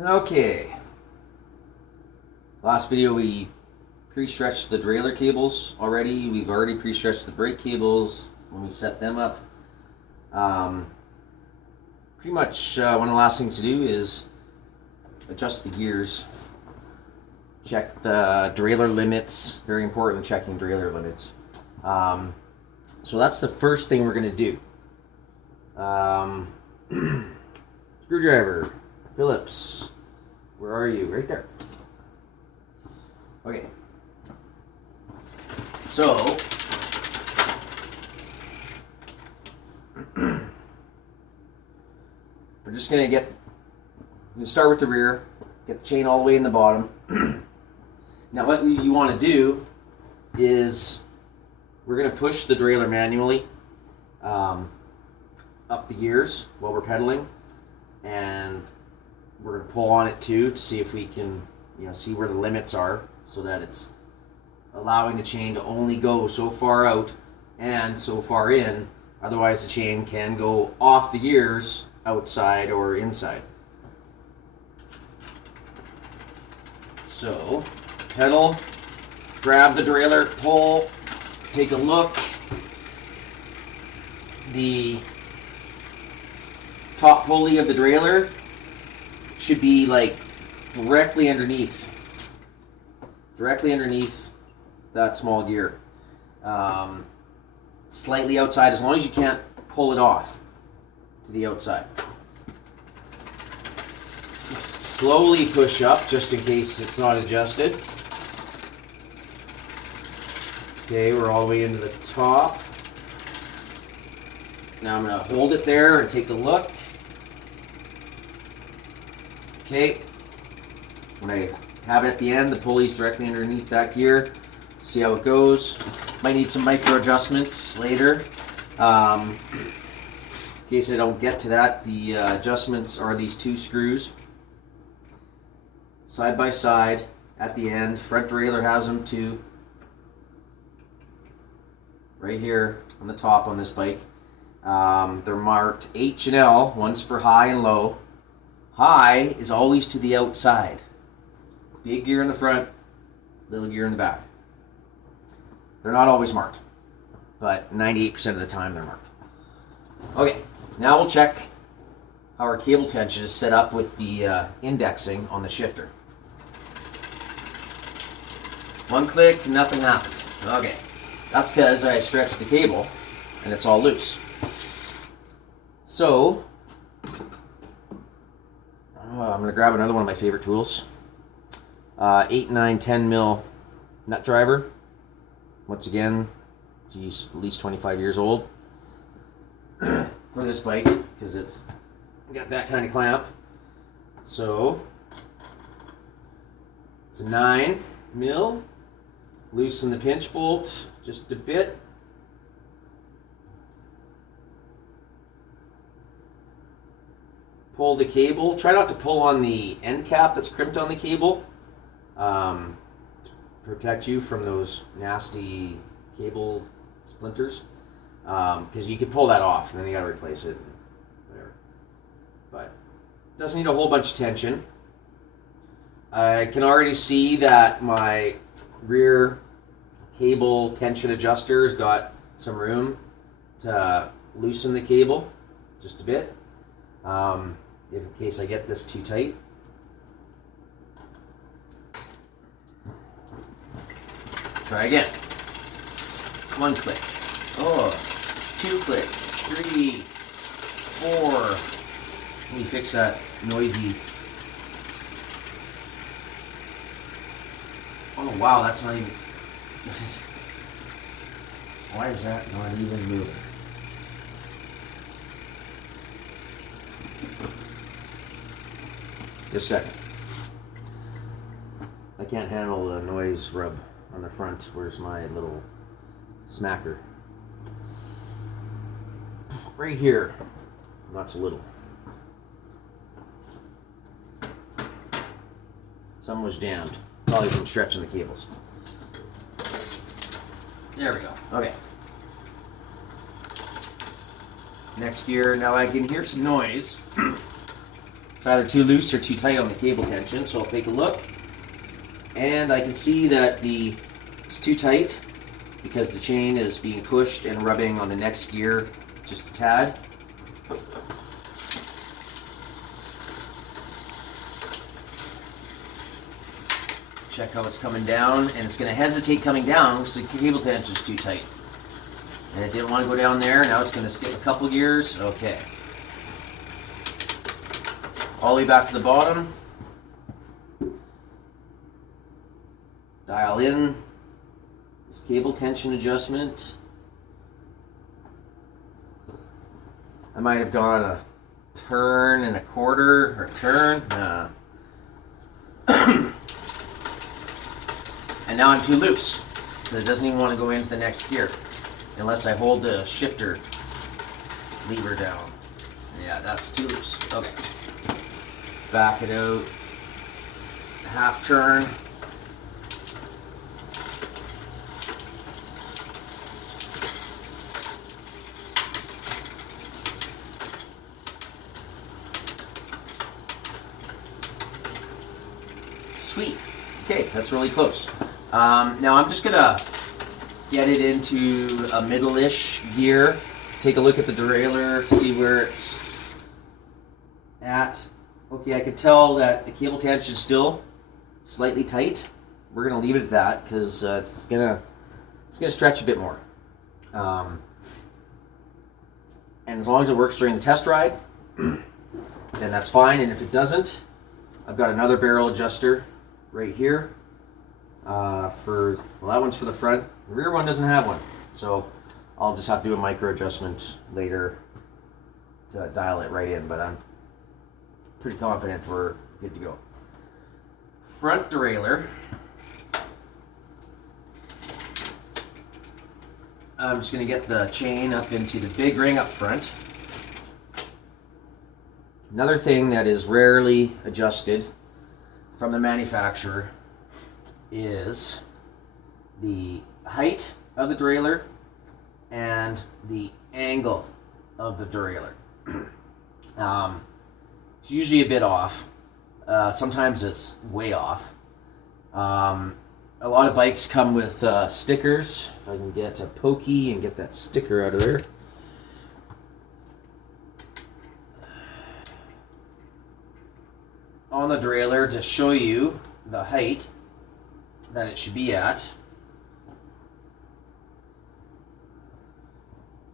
Okay. Last video we pre-stretched the derailleur cables already. We've already pre-stretched the brake cables when we set them up. Pretty much one of the last things to do is adjust the gears. Check the derailleur limits. Very important, checking derailleur limits. So that's the first thing we're going to do. Screwdriver. Phillips. Where are you? Right there. Okay. So, we're just going to start with the rear, get the chain all the way in the bottom. Now what you want to do is we're going to push the derailleur manually up the gears while we're pedaling, and we're going to pull on it too to see if we can see where the limits are, so that it's allowing the chain to only go so far out and so far in. Otherwise the chain can go off the gears outside or inside. So pedal, grab the derailleur, pull, take a look. The top pulley of the derailleur should be like directly underneath that small gear. Slightly outside, as long as you can't pull it off to the outside. Slowly push up just in case it's not adjusted. Okay, we're all the way into the top. Now I'm going to hold it there and take a look. Okay, when I have it at the end, the pulley's directly underneath that gear. See how it goes. Might need some micro adjustments later. In case I don't get to that, the adjustments are these two screws. Side by side at the end. Front derailleur has them too. Right here on the top on this bike. They're marked H and L. One's for high and low. High is always to the outside. Big gear in the front, little gear in the back. They're not always marked, but 98% of the time they're marked. Okay, now we'll check how our cable tension is set up with the indexing on the shifter. One click, nothing happened. Okay, that's because I stretched the cable and it's all loose. So, I'm going to grab another one of my favorite tools. 8, 9, 10 mil nut driver. Once again, geez, at least 25 years old for this bike, because it's got that kind of clamp. So, it's a 9 mil. Loosen the pinch bolt just a bit. Pull the cable. Try not to pull on the end cap that's crimped on the cable. To protect you from those nasty cable splinters. Because you can pull that off and then you gotta replace it. Whatever. But it doesn't need a whole bunch of tension. I can already see that my rear cable tension adjuster's got some room to loosen the cable just a bit. In case I get this too tight. Try again. 1 click. Oh, 2 click. 3, 4. Let me fix that noisy. Oh wow, that's not even. Why is that not even moving? Just a second. I can't handle the noise rub on the front. Where's my little smacker? Right here. Not so little. Something was jammed. Probably from stretching the cables. There we go. Okay. Next gear. Now I can hear some noise. It's either too loose or too tight on the cable tension. So I'll take a look, and I can see that it's too tight because the chain is being pushed and rubbing on the next gear just a tad. Check how it's coming down, and it's going to hesitate coming down because the cable tension is too tight. And it didn't want to go down there. Now it's going to skip a couple gears. Okay. All the way back to the bottom. Dial in this cable tension adjustment. I might have gone a turn and a quarter, or a turn. And now I'm too loose. So it doesn't even want to go into the next gear unless I hold the shifter lever down. Yeah, that's too loose. Okay. Back it out. Half turn. Sweet. Okay, that's really close. Now I'm just gonna get it into a middle-ish gear. Take a look at the derailleur, see where it's at. Okay, I could tell that the cable tension is still slightly tight. We're gonna leave it at that because it's gonna stretch a bit more. And as long as it works during the test ride, then that's fine. And if it doesn't, I've got another barrel adjuster right here. That one's for the front. The rear one doesn't have one, so I'll just have to do a micro adjustment later to dial it right in. But I'm pretty confident we're good to go. Front derailleur. I'm just going to get the chain up into the big ring up front. Another thing that is rarely adjusted from the manufacturer is the height of the derailleur and the angle of the derailleur. It's usually a bit off. Sometimes it's way off. A lot of bikes come with stickers. If I can get a pokey and get that sticker out of there. On the derailleur to show you the height that it should be at.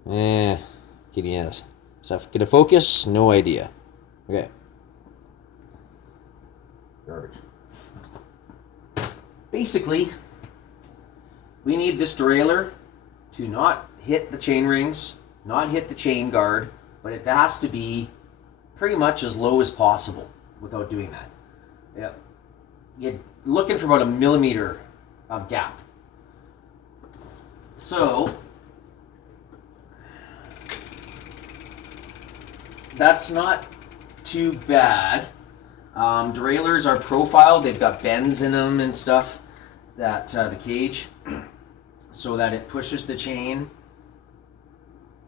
Kidding ass. Is that gonna focus? No idea. Okay. Garbage. Basically, we need this derailleur to not hit the chain rings, not hit the chain guard, but it has to be pretty much as low as possible without doing that. Yep. You're looking for about a millimeter of gap. So that's not too bad. Derailleurs are profiled. They've got bends in them and stuff, that the cage, so that it pushes the chain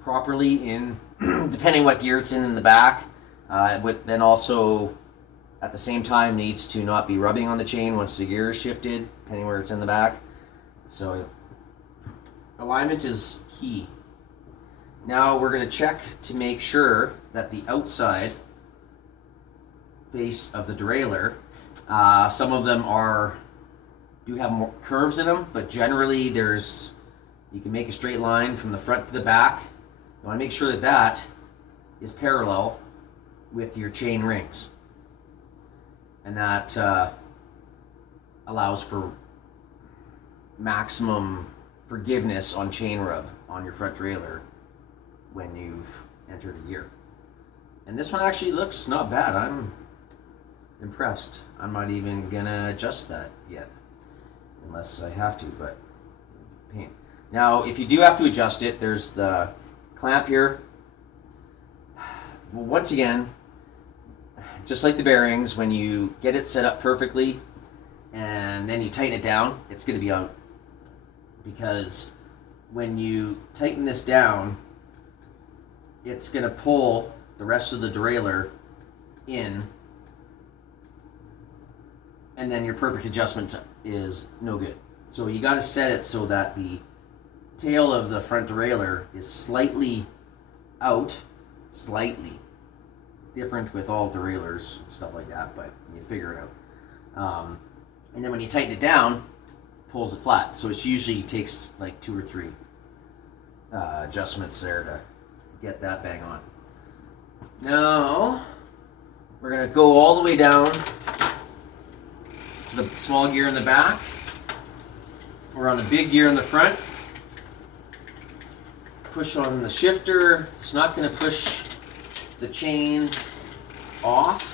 properly in, depending what gear it's in the back. But then also, at the same time, needs to not be rubbing on the chain once the gear is shifted, depending where it's in the back. So alignment is key. Now we're going to check to make sure that the outside face of the derailleur, some of them do have more curves in them, but generally you can make a straight line from the front to the back. You want to make sure that that is parallel with your chain rings, and that allows for maximum forgiveness on chain rub on your front derailleur when you've entered a gear. And this one actually looks not bad. I'm impressed. I'm not even gonna adjust that yet, unless I have to, but pain. Now, if you do have to adjust it, there's the clamp here. Well, once again, just like the bearings, when you get it set up perfectly and then you tighten it down, it's going to be out. Because when you tighten this down, it's going to pull the rest of the derailleur in and then your perfect adjustment is no good. So you got to set it so that the tail of the front derailleur is slightly out, slightly different with all derailleurs and stuff like that, but you figure it out. And then when you tighten it down, it pulls it flat. So it usually takes like 2 or 3 adjustments there to get that bang on. Now we're gonna go all the way down to the small gear in the back. We're on the big gear in the front. Push on the shifter. It's not going to push the chain off.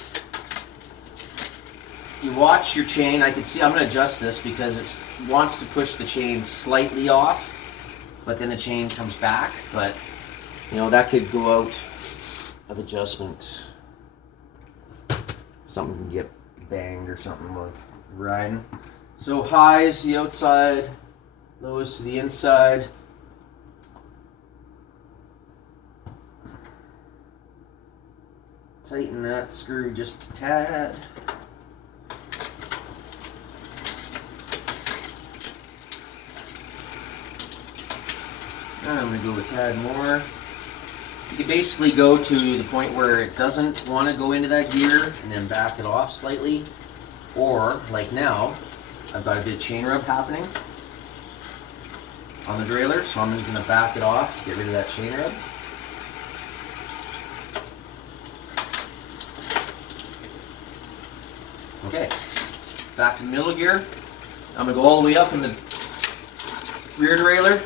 You watch your chain. I can see, I'm going to adjust this because it wants to push the chain slightly off, but then the chain comes back. But, you know, that could go out of adjustment. Something can get banged or something like riding. So high is the outside, low is to the inside. Tighten that screw just a tad. I'm going to go a tad more. You can basically go to the point where it doesn't want to go into that gear and then back it off slightly. Or, like now, I've got a bit of chain rub happening on the derailleur, so I'm just going to back it off to get rid of that chain rub. Okay, back to the middle gear. I'm going to go all the way up in the rear derailleur.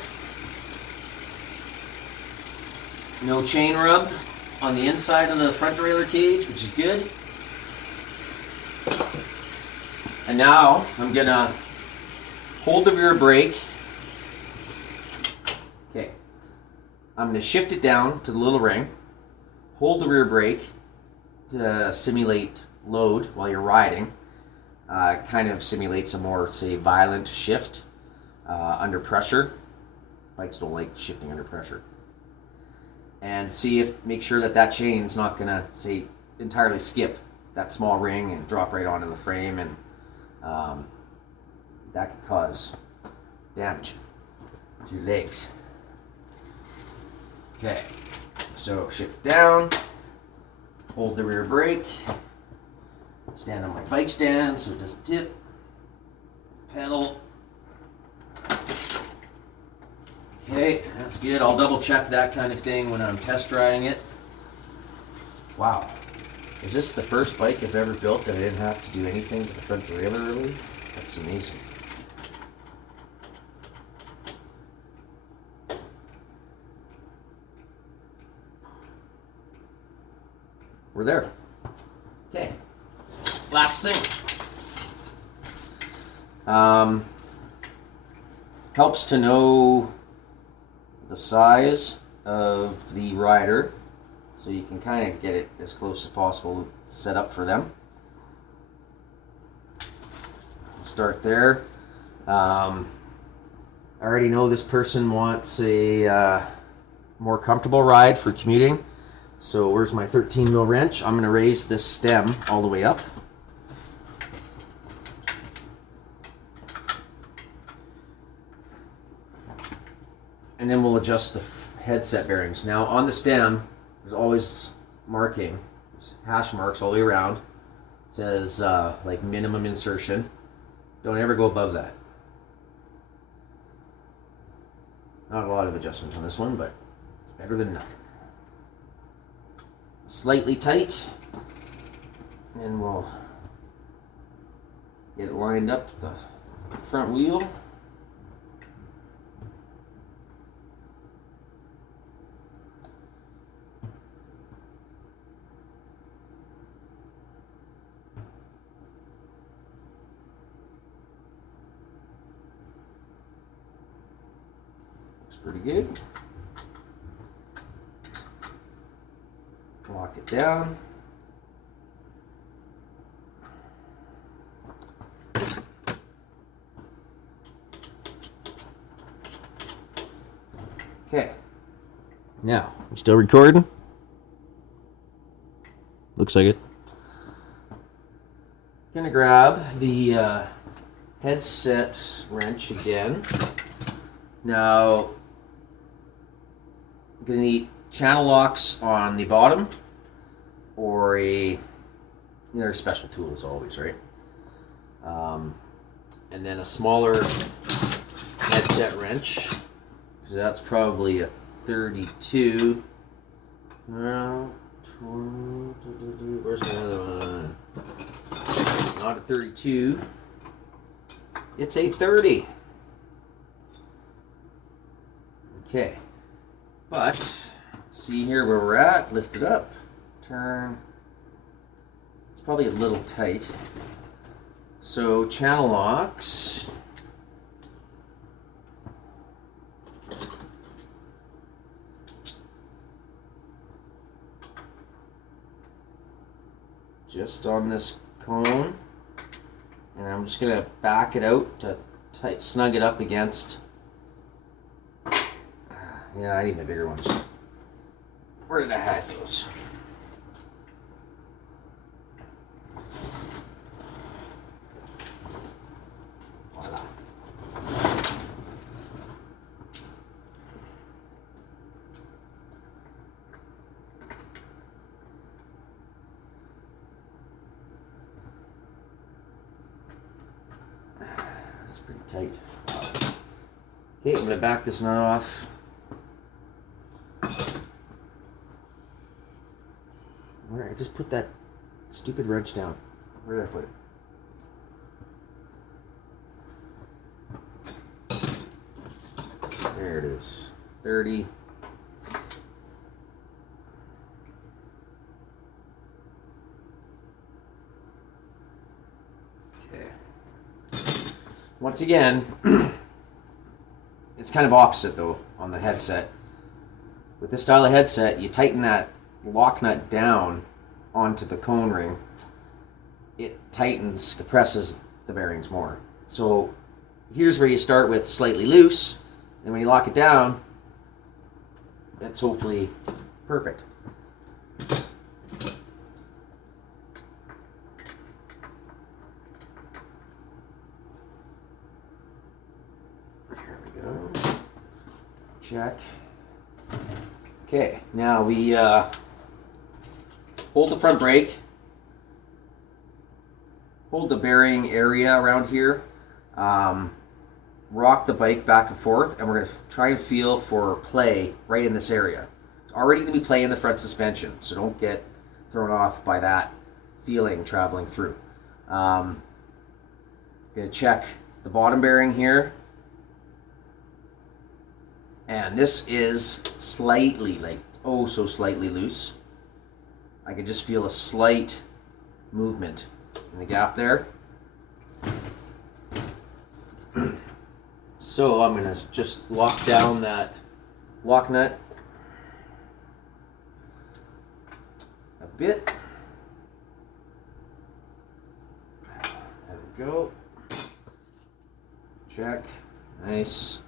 No chain rub on the inside of the front derailleur cage, which is good. And now I'm going to hold the rear brake. Okay, I'm going to shift it down to the little ring. Hold the rear brake to simulate load while you're riding. Kind of simulates a more, say, violent shift under pressure. Bikes don't like shifting under pressure. And make sure that chain's not going to, say, entirely skip that small ring and drop right onto the frame, and that could cause damage to your legs. Okay, so shift down, hold the rear brake, stand on my bike stand so it doesn't tip, pedal. Okay, that's good. I'll double check that kind of thing when I'm test riding it. Wow. Is this the first bike I've ever built that I didn't have to do anything to the front derailleur really? That's amazing. We're there. Okay. Last thing. Helps to know the size of the rider, so you can kind of get it as close as possible set up for them. Start there. I already know this person wants a more comfortable ride for commuting. So where's my 13 mil wrench? I'm going to raise this stem all the way up. And then we'll adjust the headset bearings. Now on the stem, there's always marking. There's hash marks all the way around. It says like minimum insertion. Don't ever go above that. Not a lot of adjustments on this one, but it's better than nothing. Slightly tight, and we'll get it lined up the front wheel. Looks pretty good. Lock it down. Okay. Now, we still recording? Looks like it. gonna grab the headset wrench again. Now, I'm gonna need channel locks on the bottom, or they're special tools always, right? And then a smaller headset wrench. So that's probably a 32. Where's my other one? Not a 32. It's a 30. Okay. But, see here where we're at. Lift it up. Turn. It's probably a little tight. So, channel locks. Just on this cone, and I'm just gonna back it out to snug it up against. Yeah, I need my bigger ones. Where did I hide those? Voila. That's pretty tight. Okay, I'm gonna back this nut off. Where I just put that stupid wrench down. Where did I put it? There it is. 30. Okay. Once again, it's kind of opposite though on the headset. With this style of headset, you tighten that lock nut down onto the cone ring. It tightens, compresses the bearings more. So here's where you start with slightly loose, and when you lock it down, it's hopefully perfect. There we go. Check. Okay, now we hold the front brake, hold the bearing area around here, rock the bike back and forth, and we're going to try and feel for play right in this area. It's already going to be play in the front suspension, so don't get thrown off by that feeling traveling through. Going to check the bottom bearing here. And this is slightly, like, oh so slightly loose. I can just feel a slight movement in the gap there. So I'm going to just lock down that lock nut a bit. There we go. Check. Nice.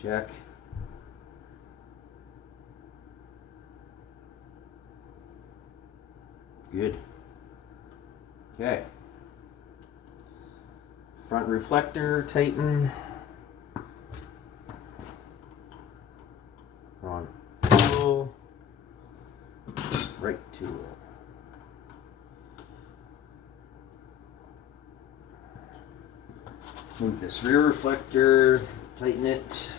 Check. Good. Okay. Front reflector, tighten. Wrong tool. Right tool. Move this rear reflector, tighten it.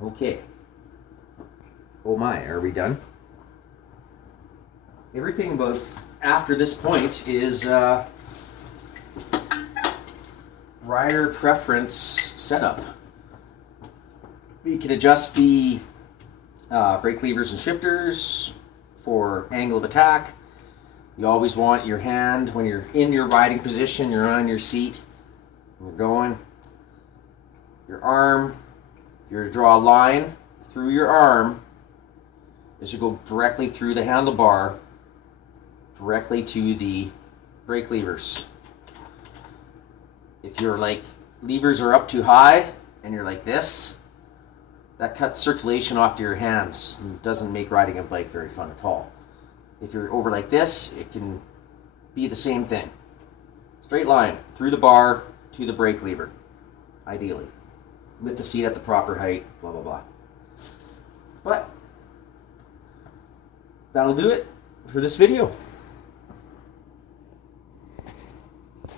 Okay. Oh my, are we done? Everything about after this point is rider preference setup. We can adjust the brake levers and shifters for angle of attack. You always want your hand, when you're in your riding position, you're on your seat, you're going. Your arm, if you're to draw a line, through your arm, it should go directly through the handlebar, directly to the brake levers. If your levers are up too high and you're like this, that cuts circulation off to your hands and doesn't make riding a bike very fun at all. If you're over like this, it can be the same thing. Straight line through the bar to the brake lever, ideally, with the seat at the proper height, blah blah blah. But that'll do it for this video.